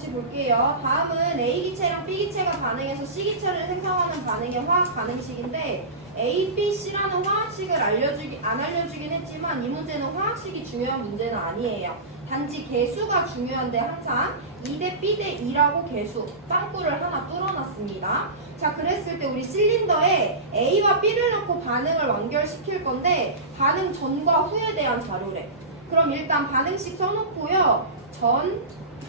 같이 볼게요. 다음은 A기체랑 B기체가 반응해서 C기체를 생성하는 반응의 화학 반응식인데 A, B, C라는 화학식을 안 알려주긴 했지만 이 문제는 화학식이 중요한 문제는 아니에요. 단지 개수가 중요한데 항상 2대 B 대 2라고 개수 빵꾸를 하나 뚫어놨습니다. 자, 그랬을 때 우리 실린더에 A와 B를 넣고 반응을 완결시킬 건데 반응 전과 후에 대한 자료래. 그럼 일단 반응식 써놓고요. 전,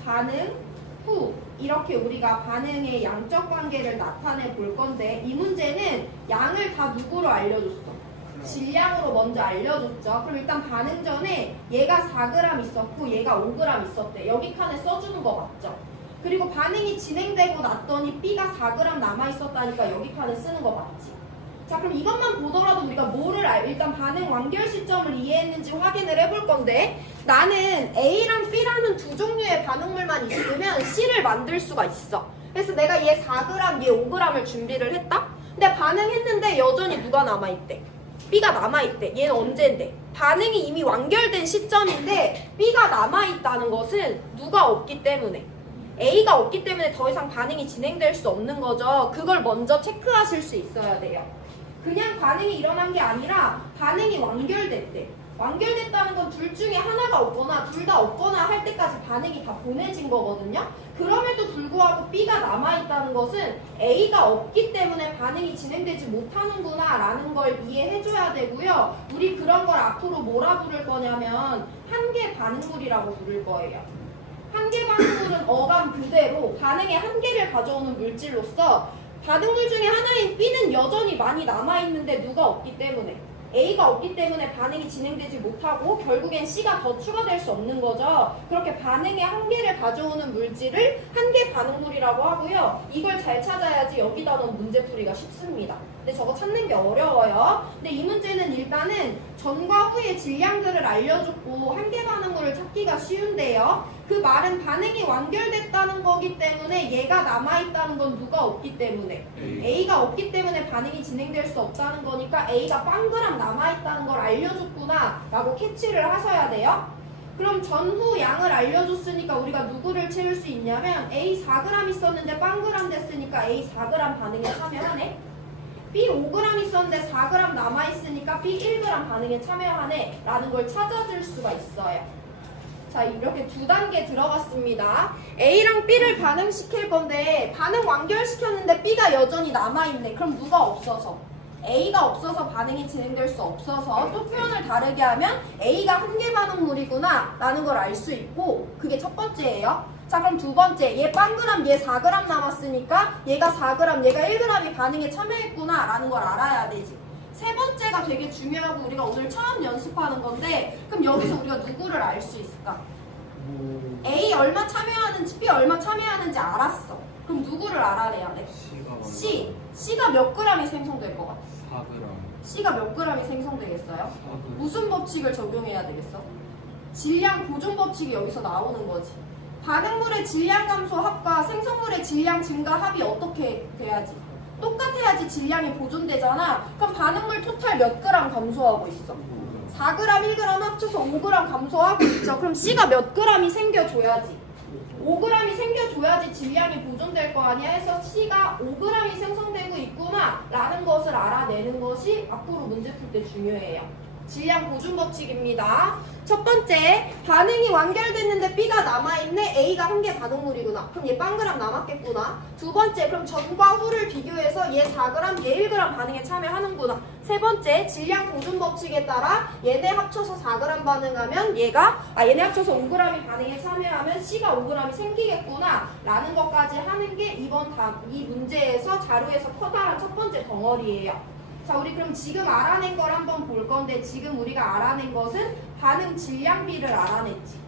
반응, 후 이렇게 우리가 반응의 양적 관계를 나타내 볼 건데 이 문제는 양을 다 누구로 알려줬어? 질량으로 먼저 알려줬죠. 그럼 일단 반응 전에 얘가 4g 있었고 얘가 5g 있었대. 여기 칸에 써주는 거 맞죠? 그리고 반응이 진행되고 났더니 B가 4g 남아있었다니까 여기 칸에 쓰는 거 맞지? 자, 그럼 이것만 보더라도 우리가 뭐를 일단 반응 완결 시점을 이해했는지 확인을 해볼 건데 나는 A랑 B라는 두 종류의 반응물만 있으면 C를 만들 수가 있어. 그래서 내가 얘 4g, 얘 5g을 준비를 했다? 근데 반응했는데 여전히 누가 남아있대? B가 남아있대. 얘는 언제인데? 반응이 이미 완결된 시점인데 B가 남아있다는 것은 누가 없기 때문에 A가 없기 때문에 더 이상 반응이 진행될 수 없는 거죠. 그걸 먼저 체크하실 수 있어야 돼요. 그냥 반응이 일어난 게 아니라 반응이 완결됐대. 완결됐다는 건 둘 중에 하나가 없거나 둘 다 없거나 할 때까지 반응이 다 보내진 거거든요. 그럼에도 불구하고 B가 남아있다는 것은 A가 없기 때문에 반응이 진행되지 못하는구나 라는 걸 이해해줘야 되고요. 우리 그런 걸 앞으로 뭐라 부를 거냐면 한계 반응물이라고 부를 거예요. 한계 반응물은 어감 그대로 반응의 한계를 가져오는 물질로서 반응물 중에 하나인 B는 여전히 많이 남아있는데 누가 없기 때문에 A가 없기 때문에 반응이 진행되지 못하고 결국엔 C가 더 추가될 수 없는 거죠. 그렇게 반응의 한계를 가져오는 물질을 한계 반응물이라고 하고요. 이걸 잘 찾아야지 여기다 넣은 문제풀이가 쉽습니다. 근데 저거 찾는 게 어려워요. 근데 이 문제는 일단은 전과 후의 질량들을 알려줬고 한계 반응물을 찾기가 쉬운데요. 그 말은 반응이 완결됐다는 거기 때문에 얘가 남아있다는 건 누가 없기 때문에 A가 없기 때문에 반응이 진행될 수 없다는 거니까 A가 빵그람 남아있다는 걸 알려줬구나 라고 캐치를 하셔야 돼요. 그럼 전후 양을 알려줬으니까 우리가 누구를 채울 수 있냐면 A 4g 있었는데 빵그람 됐으니까 A 4g 반응에 참여하네. B 5g 있었는데 4g 남아있으니까 B 1g 반응에 참여하네 라는 걸 찾아줄 수가 있어요. 자, 이렇게 두 단계 들어갔습니다. A랑 B를 반응시킬 건데 반응 완결시켰는데 B가 여전히 남아있네. 그럼 누가 없어서? A가 없어서 반응이 진행될 수 없어서 또 표현을 다르게 하면 A가 한계 반응물이구나 라는 걸 알 수 있고 그게 첫 번째예요. 자, 그럼 두 번째, 얘 빵그람, 얘 4g 남았으니까 얘가 4g, 얘가 1g이 반응에 참여했구나 라는 걸 알아야 되지. 세 번째가 되게 중요하고 우리가 오늘 처음 연습하는 건데 그럼 여기서 우리가 누구를 알 수 있을까? A 얼마 참여하는지 B 얼마 참여하는지 알았어. 그럼 누구를 알아내야 돼? C. C가 몇 g이 생성될 것 같아? 4g. C가 몇 g이 생성되겠어요? 4g. 무슨 법칙을 적용해야 되겠어? 질량 보존 법칙이 여기서 나오는 거지. 반응물의 질량 감소 합과 생성물의 질량 증가 합이 어떻게 돼야지? 똑같아야지 질량이 보존되잖아. 그럼 반응물 토탈 몇 g 감소하고 있어? 4g, 1g 합쳐서 5g 감소하고 있죠. 그럼 C가 몇 g이 생겨줘야지? 5g이 생겨줘야지 질량이 보존될 거 아니야 해서 C가 5g이 생성되고 있구나 라는 것을 알아내는 것이 앞으로 문제 풀 때 중요해요. 질량 보존 법칙입니다. 첫 번째, 반응이 완결됐는데 B가 남아있네. A가 한계 반응물이구나. 그럼 얘 빵그람 남았겠구나. 두 번째, 그럼 전과 후를 비교해서 얘 4g, 얘 1g 반응에 참여하는구나. 세 번째, 질량 보존 법칙에 따라 얘네 합쳐서 4g 반응하면 얘네 합쳐서 5g이 반응에 참여하면 C가 5g이 생기겠구나 라는 것까지 하는 게 이 문제에서 자료에서 커다란 첫 번째 덩어리예요. 자, 우리 그럼 지금 알아낸 걸 한번 볼 건데 지금 우리가 알아낸 것은 반응 질량비를 알아냈지.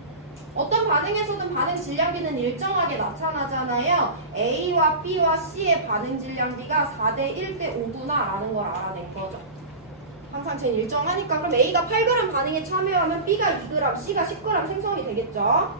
어떤 반응에서는 반응 질량비는 일정하게 나타나잖아요. A와 B와 C의 반응 질량비가 4대 1대 5구나 라는 걸 알아낸 거죠. 항상 제일 일정하니까 그럼 A가 8g 반응에 참여하면 B가 2g, C가 10g 생성이 되겠죠.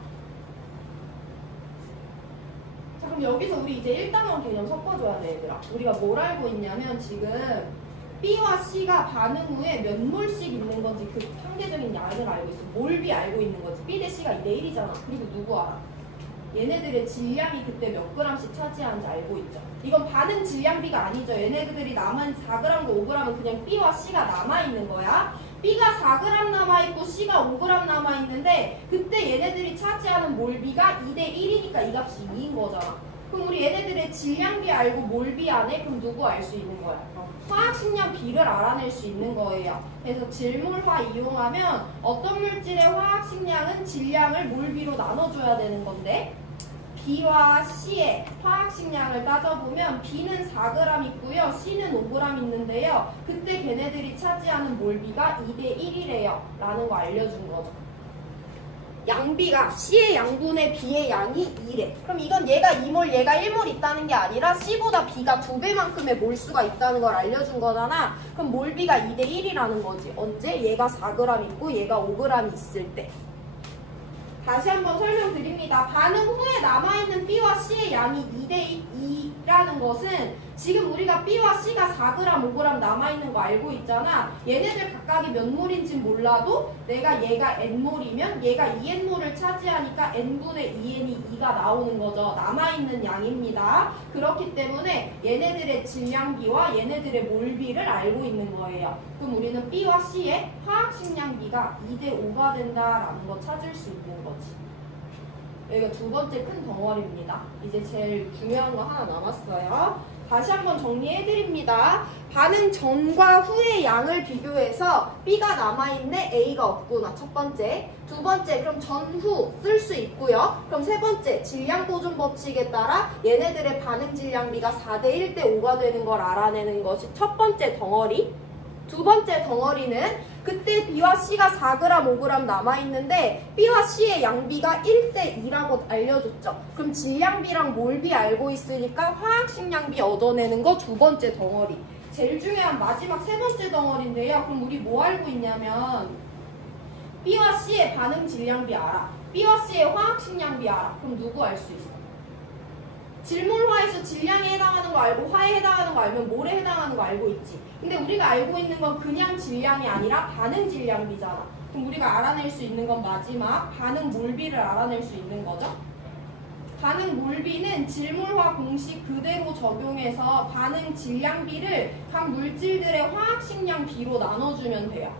자, 그럼 여기서 우리 이제 1단원 개념 섞어줘야 돼, 얘들아. 우리가 뭘 알고 있냐면 지금 B와 C가 반응 후에 몇 몰씩 있는 건지 그 상대적인 양을 알고 있어. 몰비 알고 있는 거지. B 대 C가 2대 1이잖아. 그리고 누구 알아? 얘네들의 질량이 그때 몇 g씩 차지하는지 알고 있죠? 이건 반응 질량비가 아니죠. 얘네들이 남은 4g과 5g은 그냥 B와 C가 남아있는 거야. B가 4g 남아있고 C가 5g 남아있는데 그때 얘네들이 차지하는 몰비가 2대 1이니까 이 값이 2인 거잖아. 그럼 우리 얘네들의 질량비 알고 몰비 안에 그럼 누구 알 수 있는 거야? 화학식량 비를 알아낼 수 있는 거예요. 그래서 질몰화 이용하면 어떤 물질의 화학식량은 질량을 몰비로 나눠줘야 되는 건데 B와 C의 화학식량을 따져보면 B는 4g 있고요. C는 5g 있는데요. 그때 걔네들이 차지하는 몰비가 2대 1이래요. 라는 거 알려준 거죠. 양비가 C의 양분의 B의 양이 2래. 그럼 이건 얘가 2몰, 얘가 1몰 있다는 게 아니라 C보다 B가 2배만큼의 몰수가 있다는 걸 알려준 거잖아. 그럼 몰비가 2대 1이라는 거지. 언제? 얘가 4g 있고 얘가 5g 있을 때. 다시 한번 설명드립니다. 반응 후에 남아있는 B와 C의 양이 2대 2라는 것은 지금 우리가 B와 C가 4g, 5g 남아있는 거 알고 있잖아. 얘네들 각각이 몇 몰인지 몰라도 내가 얘가 N몰이면 얘가 2N몰을 차지하니까 N분의 2N이 2가 나오는 거죠. 남아있는 양입니다. 그렇기 때문에 얘네들의 질량비와 얘네들의 몰비를 알고 있는 거예요. 그럼 우리는 B와 C의 화학식량비가 2대 5가 된다라는 거 찾을 수 있는 거지. 여기가 두 번째 큰 덩어리입니다. 이제 제일 중요한 거 하나 남았어요. 다시 한번 정리해드립니다. 반응 전과 후의 양을 비교해서 B가 남아있네, A가 없구나. 첫 번째. 두 번째, 그럼 전후 쓸 수 있고요. 그럼 세 번째, 질량보존 법칙에 따라 얘네들의 반응 질량비가 4대 1대 5가 되는 걸 알아내는 것이 첫 번째 덩어리. 두 번째 덩어리는 그때 B와 C가 4g, 5g 남아있는데 B와 C의 양비가 1대 2라고 알려줬죠. 그럼 질량비랑 몰비 알고 있으니까 화학식량비 얻어내는 거 두 번째 덩어리. 제일 중요한 마지막 세 번째 덩어리인데요. 그럼 우리 뭐 알고 있냐면 B와 C의 반응 질량비 알아. B와 C의 화학식량비 알아. 그럼 누구 알 수 있어? 질몰화에서 질량에 해당하는 거 알고 화에 해당하는 거 알면 몰에 해당하는 거 알고 있지. 근데 우리가 알고 있는 건 그냥 질량이 아니라 반응 질량비잖아. 그럼 우리가 알아낼 수 있는 건 마지막 반응 몰비를 알아낼 수 있는 거죠. 반응 몰비는 질몰화 공식 그대로 적용해서 반응 질량비를 각 물질들의 화학식량 비로 나눠주면 돼요.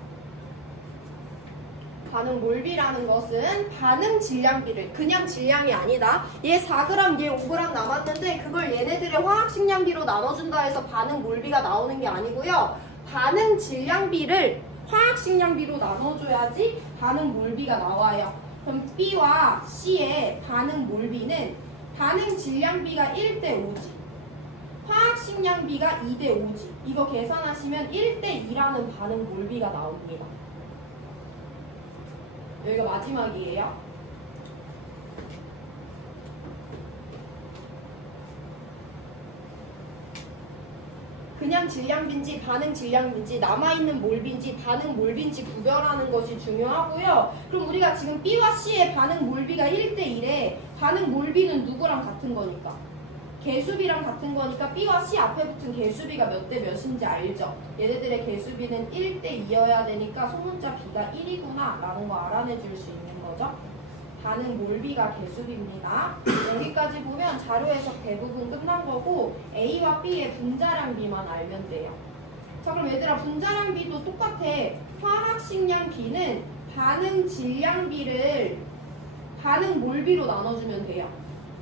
반응 몰비라는 것은 반응 질량비를, 그냥 질량이 아니다. 얘 4g, 얘 5g 남았는데 그걸 얘네들의 화학식량비로 나눠준다 해서 반응 몰비가 나오는 게 아니고요. 반응 질량비를 화학식량비로 나눠줘야지 반응 몰비가 나와요. 그럼 B와 C의 반응 몰비는 반응 질량비가 1대 5지. 화학식량비가 2대 5지. 이거 계산하시면 1대 2라는 반응 몰비가 나옵니다. 여기가 마지막이에요. 그냥 질량비인지 반응 질량비인지 남아있는 몰비인지 반응 몰비인지 구별하는 것이 중요하고요. 그럼 우리가 지금 B와 C의 반응 몰비가 1대 1에 반응 몰비는 누구랑 같은 거니까? 개수비랑 같은 거니까 B와 C 앞에 붙은 개수비가 몇 대 몇인지 알죠? 얘네들의 개수비는 1대 2여야 되니까 소문자 B가 1이구나 라는 거 알아내 줄 수 있는 거죠. 반응 몰비가 개수비입니다. 여기까지 보면 자료 해석 대부분 끝난 거고 A와 B의 분자량비만 알면 돼요. 자, 그럼 얘들아 분자량비도 똑같아. 화학식량 B는 반응 질량비를 반응 몰비로 나눠주면 돼요.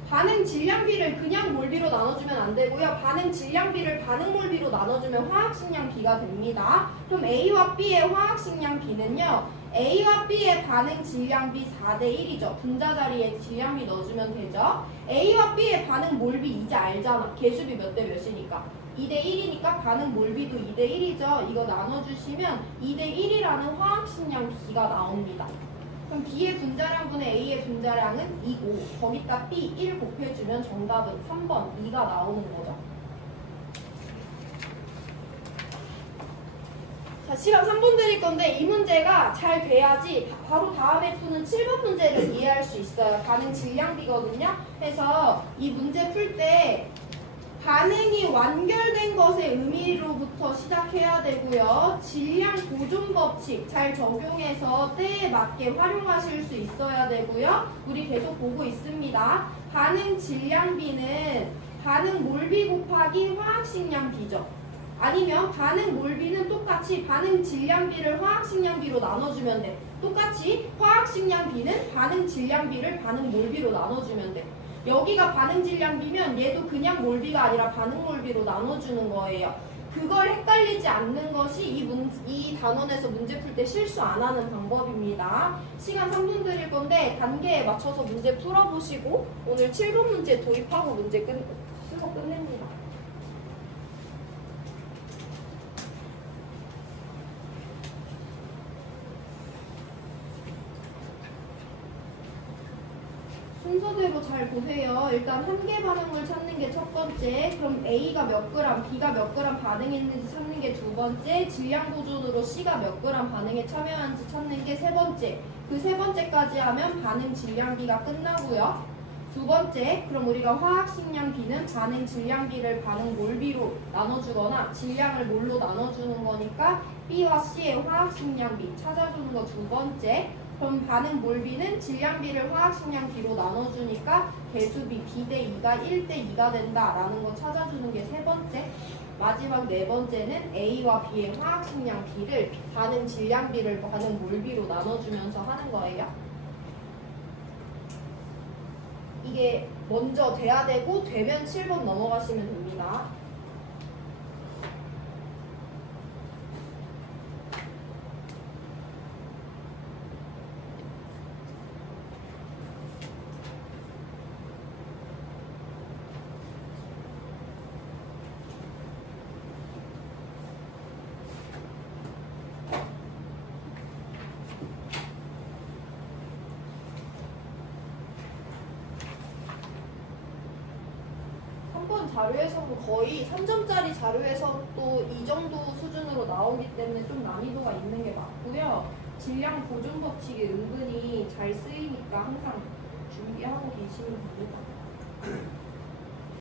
반응 질량비를 그냥 몰비로 나눠주면 안 되고요. 반응 질량비를 반응 몰비로 나눠주면 화학식량 B가 됩니다. 그럼 A와 B의 화학식량 B는요. A와 B의 반응 질량비 4대 1이죠. 분자 자리에 질량비 넣어주면 되죠. A와 B의 반응 몰비 이제 알잖아. 개수비 몇 대 몇이니까. 2대 1이니까 반응 몰비도 2대 1이죠. 이거 나눠주시면 2대 1이라는 화학식량 B가 나옵니다. 그럼 B의 분자량분의 A의 분자량은 2고 거기다 B 1 곱해주면 정답은 3번 2가 나오는 거죠. 자, 시간 3분 드릴 건데 이 문제가 잘 돼야지 바로 다음에 푸는 7번 문제를 이해할 수 있어요. 반응 질량비거든요. 그래서 이 문제 풀 때 반응이 완결된 것의 의미로부터 시작해야 되고요. 질량 보존 법칙 잘 적용해서 때에 맞게 활용하실 수 있어야 되고요. 우리 계속 보고 있습니다. 반응 질량비는 반응 몰비 곱하기 화학식량 비죠. 아니면 반응 몰비는 똑같이 반응 질량비를 화학식량비로 나눠주면 돼. 똑같이 화학식량비는 반응 질량비를 반응 몰비로 나눠주면 돼. 여기가 반응 질량비면 얘도 그냥 몰비가 아니라 반응 몰비로 나눠주는 거예요. 그걸 헷갈리지 않는 것이 이 단원에서 문제 풀 때 실수 안 하는 방법입니다. 시간 3분 드릴 건데 단계에 맞춰서 문제 풀어보시고 오늘 7번 문제 도입하고 문제 수업 끝냅니다. 순서대로 잘 보세요. 일단 한계 반응을 찾는 게 첫 번째, 그럼 A가 몇 그램, B가 몇 그램 반응했는지 찾는 게 두 번째, 질량 보존으로 C가 몇 그램 반응에 참여하는지 찾는 게 세 번째. 그 세 번째까지 하면 반응 질량비가 끝나고요. 두 번째, 그럼 우리가 화학식량 B는 반응 질량비를 반응 몰비로 나눠주거나 질량을 몰로 나눠주는 거니까 B와 C의 화학식량비 찾아주는 거 두 번째. 그럼 반응 몰비는 질량비를 화학식량비로 나눠주니까 배수비 B 대 2가 1대 2가 된다라는 거 찾아주는 게 세 번째. 마지막 네 번째는 A와 B의 화학식량비를 반응 질량비를 반응 몰비로 나눠주면서 하는 거예요. 이게 먼저 돼야 되고 되면 7번 넘어가시면 됩니다. 자료에서도 거의 3점짜리 자료에서 또 이 정도 수준으로 나오기 때문에 좀 난이도가 있는 게 맞고요. 질량 보존 법칙이 은근히 잘 쓰이니까 항상 준비하고 계시면 됩니다.